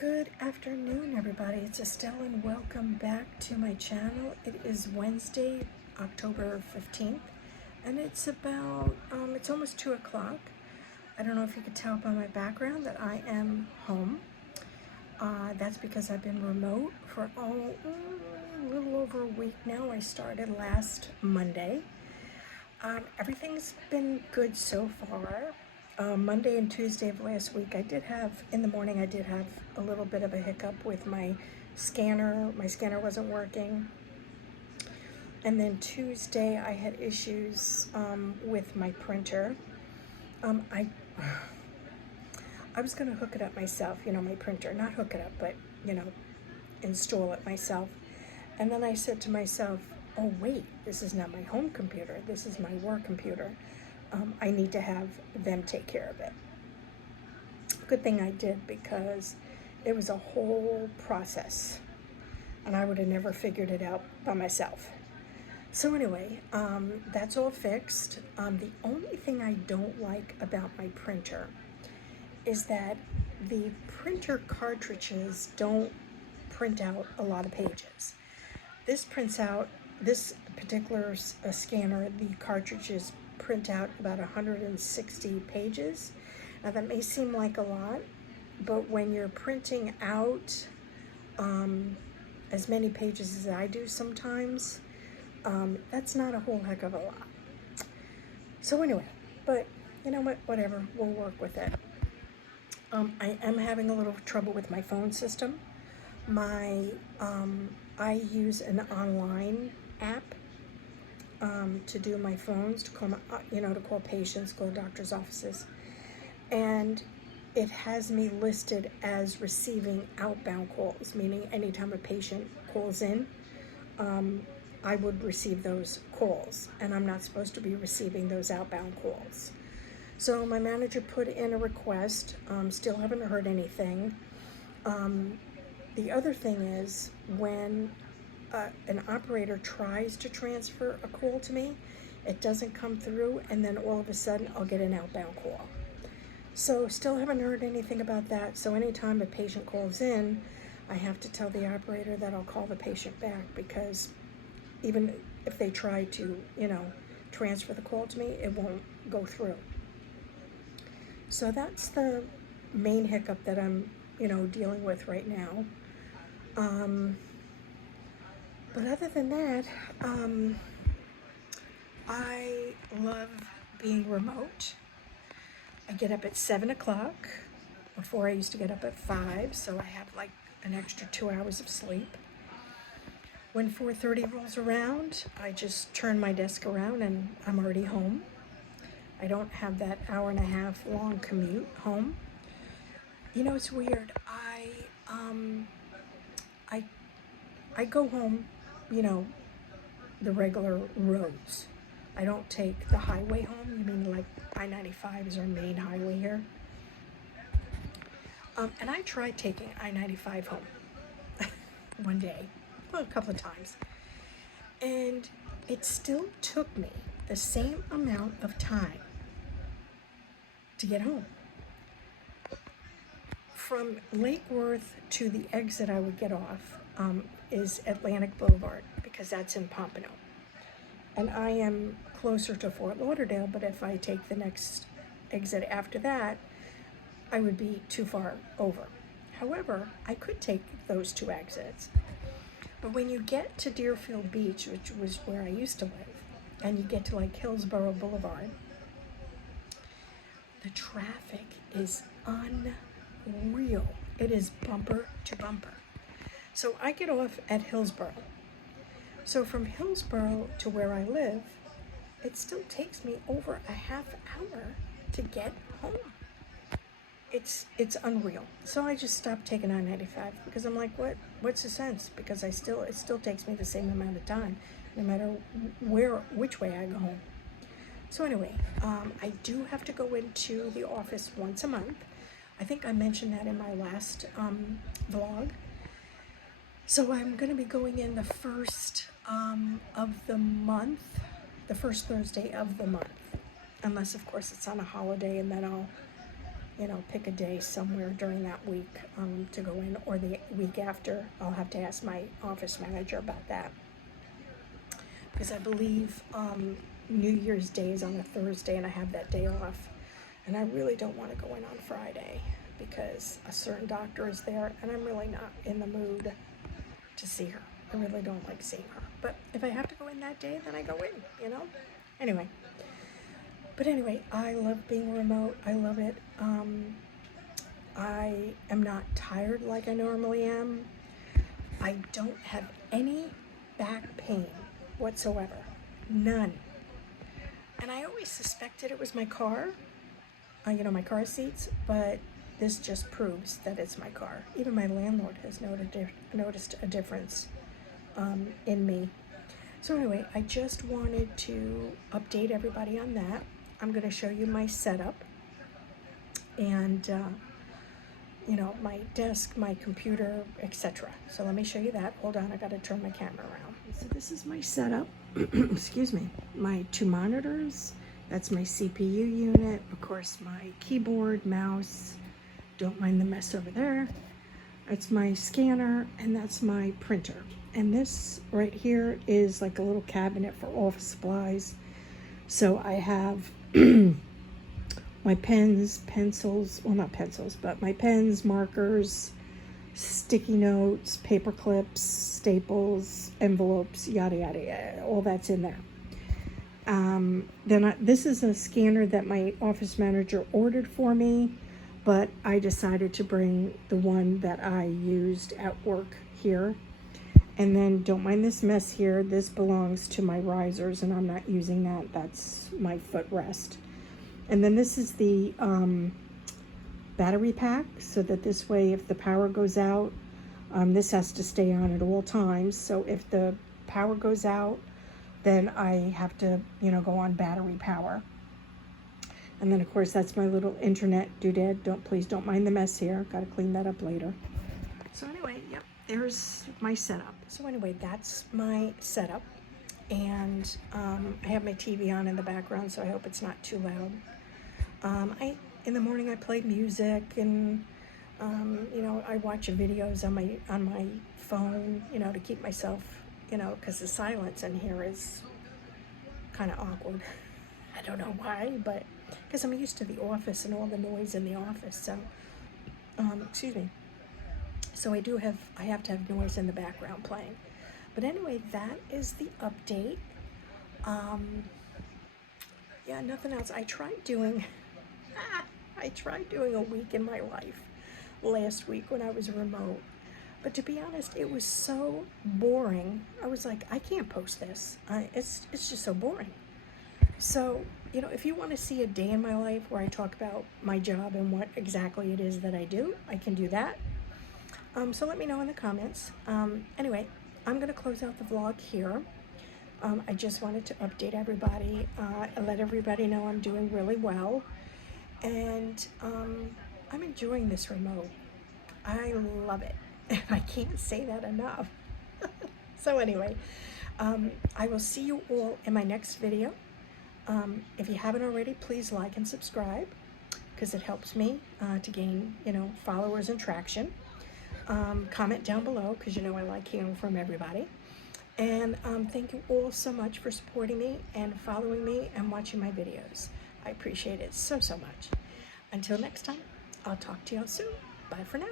Good afternoon, everybody. It's Estelle, and welcome back to my channel. It is Wednesday, October 15th, and it's it's almost 2 o'clock. I don't know if you could tell by my background that I am home. That's because I've been remote for a little over a week now. I started last Monday. Everything's been good so far. Monday and Tuesday of last week, in the morning, I did have a little bit of a hiccup with my scanner. My scanner wasn't working. And then Tuesday, I had issues with my printer. I was going to hook it up myself, my printer. Not hook it up, but, install it myself. And then I said to myself, oh, wait, this is not my home computer. This is my work computer. I need to have them take care of it. Good thing I did, because it was a whole process and I would have never figured it out by myself. So anyway, that's all fixed. The only thing I don't like about my printer is that the printer cartridges don't print out a lot of pages. This particular scanner, the cartridges print out about 160 pages. Now that may seem like a lot, but when you're printing out as many pages as I do sometimes, that's not a whole heck of a lot. So anyway, but you know what, whatever, we'll work with it. I am having a little trouble with my phone system. I use an online app to do my phones, to call to call patients, go to doctor's offices, and it has me listed as receiving outbound calls, meaning anytime a patient calls in, I would receive those calls, and I'm not supposed to be receiving those outbound calls. So my manager put in a request. Still haven't heard anything. The other thing is, when an operator tries to transfer a call to me, it doesn't come through, and then all of a sudden I'll get an outbound call. So still haven't heard anything about that. So anytime a patient calls in, I have to tell the operator that I'll call the patient back, because even if they try to, transfer the call to me, it won't go through. So that's the main hiccup that I'm, dealing with right now. But other than that, I love being remote. I get up at 7 o'clock. Before, I used to get up at 5, so I have like an extra 2 hours of sleep. When 4:30 rolls around, I just turn my desk around and I'm already home. I don't have that hour and a half long commute home. It's weird. I go home, the regular roads. I don't take the highway home. You mean like I-95 is our main highway here? And I tried taking I-95 home one day, well, a couple of times, and it still took me the same amount of time to get home. From Lake Worth to the exit I would get off is Atlantic Boulevard, because that's in Pompano. And I am closer to Fort Lauderdale, but if I take the next exit after that, I would be too far over. However, I could take those two exits. But when you get to Deerfield Beach, which was where I used to live, and you get to like Hillsborough Boulevard, the traffic is unreal. It is bumper to bumper. So I get off at Hillsborough. So from Hillsborough to where I live, it still takes me over a half hour to get home. It's unreal. So I just stopped taking I-95, because I'm like, what's the sense? Because it still takes me the same amount of time, no matter which way I go home. So anyway, I do have to go into the office once a month. I think I mentioned that in my last vlog. So I'm going to be going in the first of the month, the first Thursday of the month, unless of course it's on a holiday, and then I'll pick a day somewhere during that week to go in, or the week after. I'll have to ask my office manager about that, because I believe New Year's Day is on a Thursday and I have that day off, and I really don't want to go in on Friday because a certain doctor is there and I'm really not in the mood to see her. I really don't like seeing her, but if I have to go in that day, then I go in, anyway. But anyway, I love being remote. I love it. I am not tired like I normally am. I don't have any back pain whatsoever. None. And I always suspected it was my car, my car seats, but this just proves that it's my car. Even my landlord has noticed a difference in me. So anyway, I just wanted to update everybody on that. I'm going to show you my setup and, my desk, my computer, etc. So let me show you that. Hold on, I got to turn my camera around. So this is my setup. Excuse me. My 2 monitors. That's my CPU unit. Of course, my keyboard, mouse. Don't mind the mess over there. It's my scanner, and that's my printer. And this right here is like a little cabinet for office supplies. So I have my pens, pencils, well, not pencils, but my pens, markers, sticky notes, paper clips, staples, envelopes, yada, yada, yada. All that's in there. This is a scanner that my office manager ordered for me, but I decided to bring the one that I used at work here. And then don't mind this mess here. This belongs to my risers, and I'm not using that. That's my footrest. And then this is the battery pack, so that this way, if the power goes out, this has to stay on at all times. So if the power goes out, then I have to, go on battery power. And then, of course, that's my little internet doodad. Please don't mind the mess here. Got to clean that up later. So anyway, yep, there's my setup. So anyway, that's my setup. And I have my TV on in the background, so I hope it's not too loud. In the morning I play music, and I watch videos on my phone, to keep myself, because the silence in here is kind of awkward. I don't know why, but because I'm used to the office and all the noise in the office. So, excuse me. So I have to have noise in the background playing. But anyway, that is the update. Yeah, nothing else. I tried doing a week in my life last week when I was remote. But to be honest, it was so boring. I was like, I can't post this. It's just so boring. So, if you want to see a day in my life where I talk about my job and what exactly it is that I do, I can do that. So let me know in the comments. Anyway, I'm going to close out the vlog here. I just wanted to update everybody and let everybody know I'm doing really well. And I'm enjoying this remote. I love it. And I can't say that enough. So anyway, I will see you all in my next video. If you haven't already, please like and subscribe, because it helps me to gain, followers and traction. Comment down below, because I like hearing from everybody. And thank you all so much for supporting me and following me and watching my videos. I appreciate it so, so much. Until next time, I'll talk to y'all soon. Bye for now.